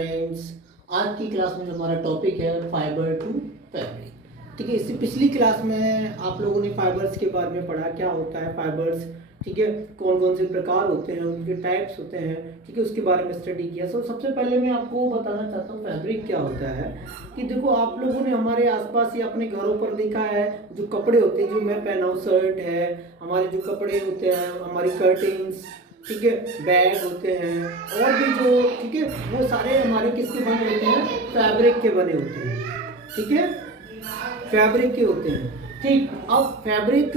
Friends, आज की class में हमारा टॉपिक है फाइबर टू फैब्रिक। ठीक है, इससे पिछली क्लास में आप लोगों ने फाइबर्स के बारे में पढ़ा, क्या होता है फाइबर्स, ठीक है, कौन कौन से प्रकार होते हैं, उनके टाइप्स होते हैं, ठीक है, उसके बारे में स्टडी किया। सबसे पहले मैं आपको बताना चाहता हूँ फैब्रिक क्या होता है। कि देखो, आप लोगों ने हमारे आसपास या अपने घरों पर देखा है, जो कपड़े होते हैं, जो मैं पहना हूँ, शर्ट है, हमारे जो कपड़े होते हैं, हमारी कर्टेन्स, ठीक है, बैग होते हैं, और भी जो, ठीक है, वो सारे हमारे किसके बने होते हैं? फैब्रिक के बने होते हैं। ठीक है, फैब्रिक के होते हैं। ठीक, अब फैब्रिक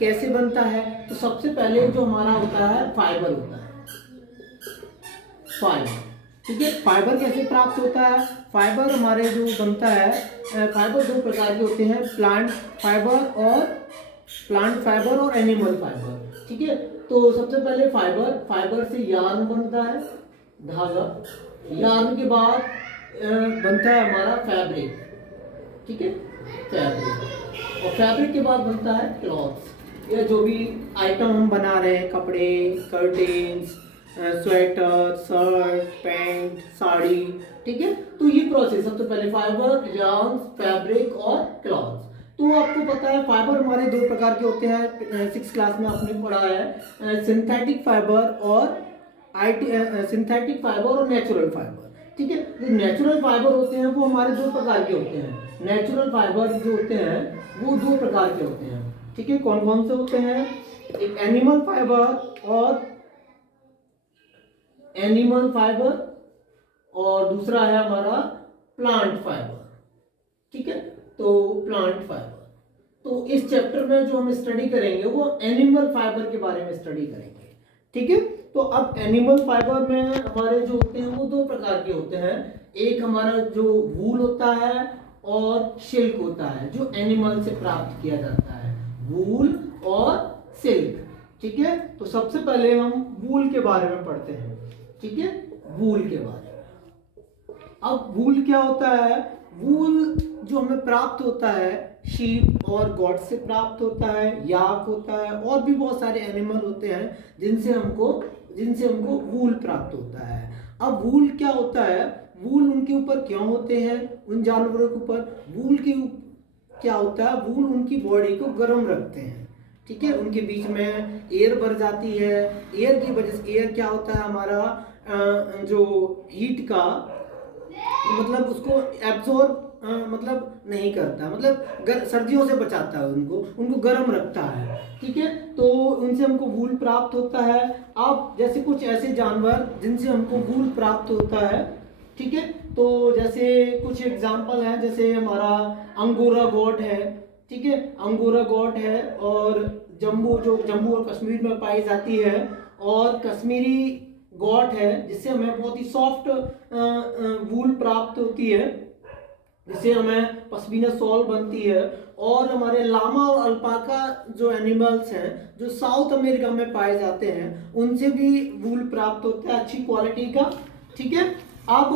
कैसे बनता है? तो सबसे पहले जो हमारा होता है फाइबर होता है। फाइबर, ठीक है, फाइबर कैसे प्राप्त होता है? फाइबर हमारे जो बनता है, फाइबर दो प्रकार के होते हैं, प्लांट फाइबर और एनिमल फाइबर। ठीक है, तो सबसे पहले फाइबर से यार्न बनता है, धागा। यार्न के बाद बनता है हमारा फैब्रिक। ठीक है, फैब्रिक, और फैब्रिक के बाद बनता है क्लॉथ्स, या जो भी आइटम हम बना रहे हैं, कपड़े, curtains, sweater, shirt, pant, sari. ठीक है, तो ये प्रोसेस सबसे पहले फाइबर, यार्न, फैब्रिक और क्लॉथ्स। तो आपको पता है फाइबर हमारे दो प्रकार के होते हैं, 6 क्लास में आपने पढ़ा है, सिंथेटिक फाइबर और सिंथेटिक फाइबर और नेचुरल फाइबर। ठीक है, जो नेचुरल फाइबर होते हैं वो हमारे दो प्रकार के होते हैं। नेचुरल फाइबर जो होते हैं वो दो प्रकार के होते हैं। ठीक है, कौन कौन से होते हैं? एक एनिमल फाइबर और दूसरा है हमारा प्लांट फाइबर। ठीक है, तो प्लांट फाइबर, तो इस चैप्टर में जो हम स्टडी करेंगे वो एनिमल फाइबर के बारे में स्टडी करेंगे। ठीक है, तो अब एनिमल फाइबर में हमारे जो होते हैं वो दो प्रकार के होते हैं। एक हमारा जो वूल होता है और सिल्क होता है, जो एनिमल से प्राप्त किया जाता है, वूल और सिल्क। ठीक है, तो सबसे पहले हम वूल के बारे में पढ़ते हैं। ठीक है, वूल के बारे में। अब वूल क्या होता है? वूल जो हमें प्राप्त होता है शीप और गॉट से प्राप्त होता है, याक होता है, और भी बहुत सारे एनिमल होते हैं जिनसे हमको वूल प्राप्त होता है। अब वूल क्या होता है? वूल उनके ऊपर क्यों होते हैं? उन जानवरों के ऊपर वूल क्या होता है? वूल उनकी बॉडी को गर्म रखते हैं। ठीक है, उनके बीच में एयर भर जाती है। एयर की वजह से, एयर क्या होता है हमारा, जो हीट का मतलब उसको एब्जॉर्ब मतलब नहीं करता, मतलब सर्दियों से बचाता है, उनको गर्म रखता है। ठीक है, तो उनसे हमको वूल प्राप्त होता है। अब जैसे कुछ ऐसे जानवर जिनसे हमको वूल प्राप्त होता है, ठीक है, तो जैसे कुछ एग्जांपल हैं, जैसे हमारा अंगोरा गॉट है। ठीक है, अंगोरा गॉट है, और जम्मू और कश्मीर में पाई जाती है, और कश्मीरी गॉट है, जिससे हमें बहुत ही सॉफ्ट वूल प्राप्त होती है, जिससे हमें पश्मीना शॉल बनती है। और हमारे लामा और अल्पाका जो एनिमल्स हैं, जो साउथ अमेरिका में पाए जाते हैं, उनसे भी वूल प्राप्त होता है अच्छी क्वालिटी का। ठीक है, अब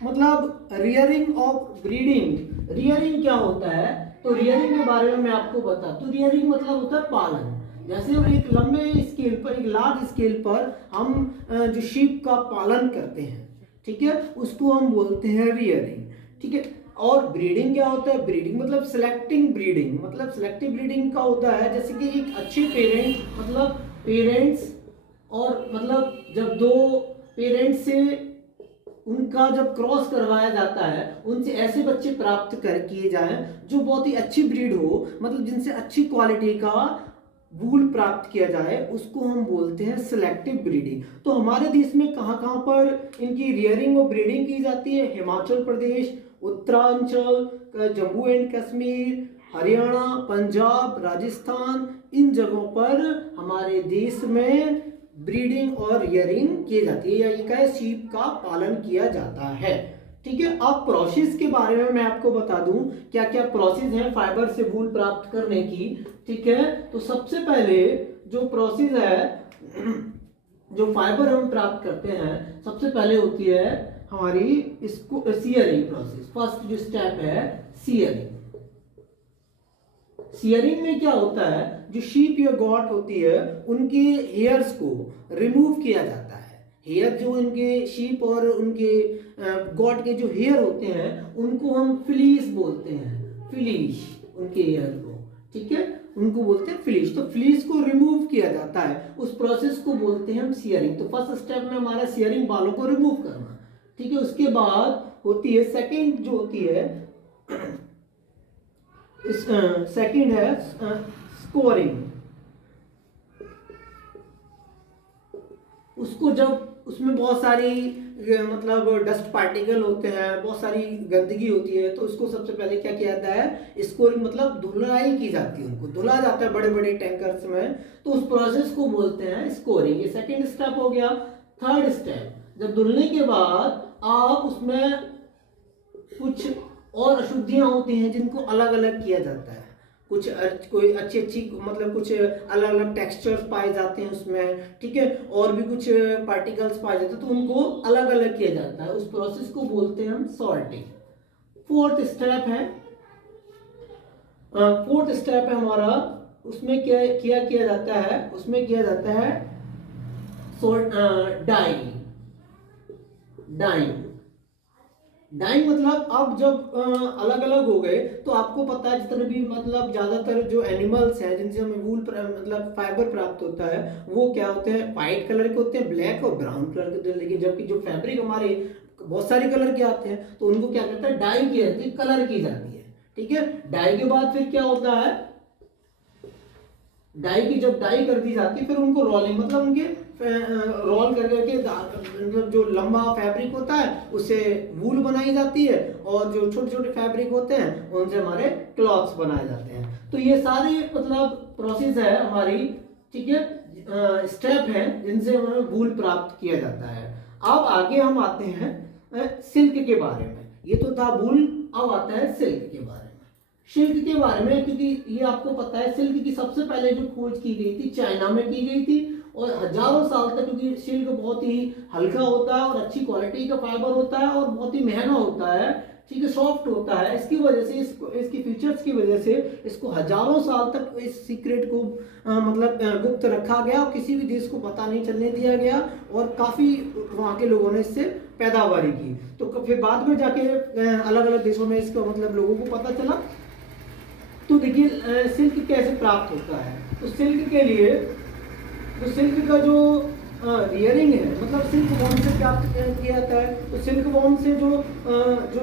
मतलब रियरिंग और ब्रीडिंग। रियरिंग क्या होता है? तो रियरिंग के बारे में मैं आपको बता, तो रियरिंग मतलब होता है पालन। जैसे एक लंबे स्केल पर, एक लार्ज स्केल पर हम जो शीप का पालन करते हैं, ठीक है, उसको हम बोलते हैं रियरिंग। ठीक है, और ब्रीडिंग क्या होता है? ब्रीडिंग मतलब सिलेक्टिव ब्रीडिंग का होता है, जैसे कि एक अच्छे पेरेंट्स और मतलब जब दो पेरेंट्स से उनका जब क्रॉस करवाया जाता है, उनसे ऐसे बच्चे प्राप्त किए जाएं जो बहुत ही अच्छी ब्रीड हो, मतलब जिनसे अच्छी क्वालिटी का वूल प्राप्त किया जाए, उसको हम बोलते हैं सिलेक्टिव ब्रीडिंग। तो हमारे देश में कहाँ कहाँ पर इनकी रियरिंग और ब्रीडिंग की जाती है? हिमाचल प्रदेश, उत्तरांचल, जम्मू एंड कश्मीर, हरियाणा, पंजाब, राजस्थान, इन जगहों पर हमारे देश में ब्रीडिंग और रियरिंग की जाती है, या ये क्या, शीप का पालन किया जाता है। ठीक है, अब प्रोसेस के बारे में मैं आपको बता दूं, क्या क्या प्रोसेस है फाइबर से वूल प्राप्त करने की। ठीक है, तो सबसे पहले जो प्रोसेस है, जो फाइबर हम प्राप्त करते हैं, सबसे पहले होती है हमारी इसको सियरिंग प्रोसेस। फर्स्ट जो स्टेप है सियरिंग। सियरिंग में क्या होता है? जो शीप या गॉट होती है, उनके हेयर्स को रिमूव किया जाता है। हेयर जो इनके शीप और उनके गॉड के जो हेयर होते हैं उनको हम फ्लीस बोलते हैं, फ्लीस उनके हेयर को, ठीक है, उनको बोलते हैं फ्लीस। तो फ्लीस को रिमूव किया जाता है, उस प्रोसेस को बोलते हैं हम सियरिंग। तो फर्स्ट स्टेप में हमारा सियरिंग, बालों को रिमूव करना, ठीक है। उसके बाद होती है सेकंड जो होती है, सेकंड है स्कोरिंग। उसको जब उसमें बहुत सारी मतलब डस्ट पार्टिकल होते हैं, बहुत सारी गंदगी होती है, तो उसको सबसे पहले क्या किया जाता है, स्कोरिंग मतलब धुलाई की जाती है, उनको धुला जाता है बड़े बड़े टैंकर्स में, तो उस प्रोसेस को बोलते हैं स्कोरिंग। ये सेकंड स्टेप हो गया। थर्ड स्टेप, जब धुलने के बाद आप उसमें कुछ और अशुद्धियां होती हैं जिनको अलग अलग किया जाता है, कुछ कोई अच्छी अच्छी मतलब कुछ अलग अलग टेक्सचर्स पाए जाते हैं उसमें, ठीक है, और भी कुछ पार्टिकल्स पाए जाते हैं, तो उनको अलग अलग किया जाता है, उस प्रोसेस को बोलते हैं हम सॉर्टिंग। फोर्थ स्टेप है, फोर्थ स्टेप है हमारा, उसमें क्या किया जाता है, उसमें किया जाता है डाइंग। डाइंग डाइंग मतलब अब जब अलग अलग हो गए, तो आपको पता है जितने भी मतलब ज्यादातर जो एनिमल्स हैं जिनसे हमें वूल मतलब फाइबर प्राप्त होता है, वो क्या होते हैं, व्हाइट कलर के होते हैं, ब्लैक और ब्राउन कलर के होते हैं। लेकिन जबकि जो फैब्रिक हमारे बहुत सारे कलर के आते हैं, तो उनको क्या करता है, डाई की जाती है, कलर की जाती है, ठीक है। डाई के बाद फिर क्या होता है, डाई की जब डाई कर दी जाती है, फिर उनको रोलिंग मतलब उनके रोल कर करके मतलब जो लंबा फैब्रिक होता है उससे वूल बनाई जाती है, और जो छोटे छोटे फैब्रिक होते हैं उनसे हमारे क्लॉथ्स बनाए जाते हैं। तो ये सारे मतलब प्रोसेस है हमारी, ठीक है, स्टेप है जिनसे हमें वूल प्राप्त किया जाता है। अब आगे हम आते हैं सिल्क के बारे में। ये तो था वूल, अब आता है सिल्क के बारे में। सिल्क के बारे में, क्योंकि ये आपको पता है सिल्क की सबसे पहले जो खोज की गई थी चाइना में की गई थी, और हजारों साल तक, क्योंकि सिल्क बहुत ही हल्का होता है और अच्छी क्वालिटी का फाइबर होता है और बहुत ही महंगा होता है, ठीक है, सॉफ्ट होता है, इसकी वजह से इसकी फीचर्स की वजह से इसको हजारों साल तक इस सीक्रेट को मतलब गुप्त रखा गया और किसी भी देश को पता नहीं चलने दिया गया, और काफी वहाँ के लोगों ने इससे पैदावारी की। तो फिर बाद में जाके अलग अलग देशों में इसका मतलब लोगों को पता चला। तो देखिए सिल्क कैसे प्राप्त होता है, तो सिल्क के लिए तो सिल्क का जो रियरिंग है, मतलब सिल्क वॉर्म से प्राप्त किया जाता है, तो सिल्क वॉर्म से जो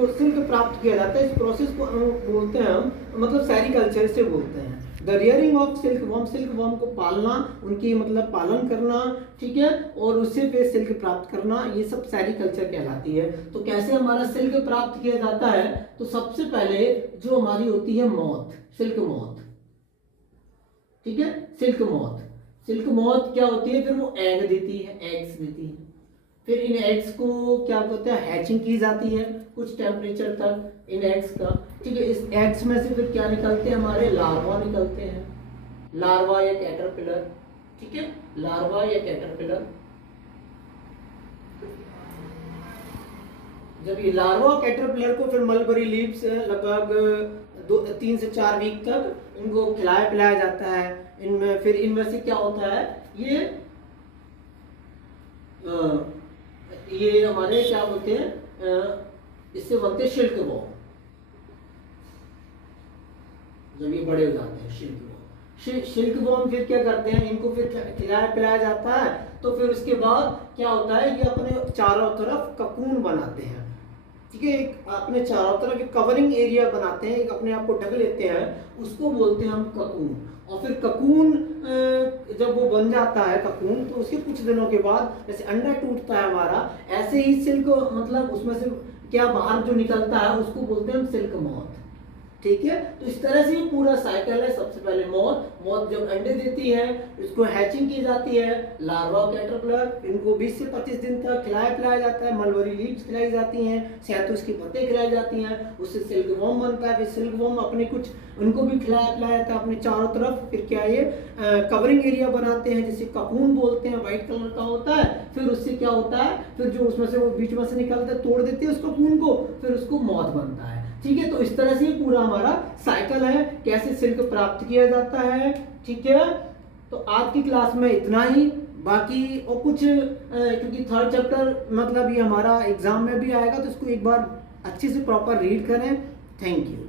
सिल्क प्राप्त किया जाता है, इस प्रोसेस को बोलते हैं हम मतलब सेरिकल्चर से बोलते हैं। The rearing of silk worm को पालना, उनकी मतलब पालन करना, ठीक है, और उससे फिर सिल्क प्राप्त करना, ये सब सेरिकल्चर कहलाती है। तो कैसे हमारा सिल्क प्राप्त किया जाता है, तो सबसे पहले जो हमारी होती है मॉथ, सिल्क मॉथ, ठीक है, सिल्क मॉथ क्या होती है, फिर वो एग देती है, एग्स देती है, फिर इन एग्स को क्या कहते हैं, हैचिंग की जाती है कुछ टेम्परेचर तक इन एग्स का, ठीक है। इस एग्स में से फिर क्या निकलते हैं, हमारे लार्वा निकलते हैं, लार्वा या कैटरपिलर, ठीक है, लार्वा या कैटरपिलर। जब ये लार्वा कैटरपिलर को फिर मलबरी लीव्स लगभग 3 से 4 वीक तक इनको खिलाया पिलाया जाता है। इनमें फिर इनमें से क्या होता है, ये हमारे क्या बोलते हैं, इससे बनते हैं सिल्क वॉर्म। जब ये बड़े हो जाते हैं सिल्क वॉर्म फिर क्या करते हैं, इनको फिर खिलाया पिलाया जाता है, तो फिर उसके बाद क्या होता है, ये अपने चारों तरफ ककून बनाते हैं, ठीक है, एक अपने चारों तरफ एक कवरिंग एरिया बनाते हैं, एक अपने आप को ढक लेते हैं, उसको बोलते हैं हम ककून। और फिर ककून जब वो बन जाता है ककून, तो उसके कुछ दिनों के बाद जैसे अंडा टूटता है हमारा, ऐसे ही सिल्क मतलब उसमें से क्या बाहर जो निकलता है उसको बोलते हैं हम सिल्क मॉथ, ठीक है। तो इस तरह से ये पूरा साइकिल है। सबसे पहले मॉथ जब अंडे देती है, इसको हैचिंग की जाती है, लार्वा कैटरपिलर, इनको 20 से 25 दिन तक खिलाया पिलाया जाता है, मलबरी लीव्स खिलाई जाती हैं, शहतूत की पत्ते खिलाई जाती हैं, उससे सिल्क वॉर्म बनता है। फिर सिल्क वॉर्म अपने कुछ उनको भी खिलाया पिलाया जाता है अपने चारों तरफ। फिर क्या ये कवरिंग एरिया बनाते हैं जिसे ककून बोलते हैं, व्हाइट कलर का होता है। फिर उससे क्या होता है, फिर जो उसमें से वो बीच में से निकलता है, तोड़ देते हैं उस ककून को, फिर उसको मॉथ बनता है, ठीक है। तो इस तरह से पूरा हमारा साइकिल है, कैसे सिल्क प्राप्त किया जाता है, ठीक है। तो आज की क्लास में इतना ही। बाकी और कुछ क्योंकि थर्ड चैप्टर मतलब ये हमारा एग्जाम में भी आएगा, तो इसको एक बार अच्छे से प्रॉपर रीड करें। Thank you.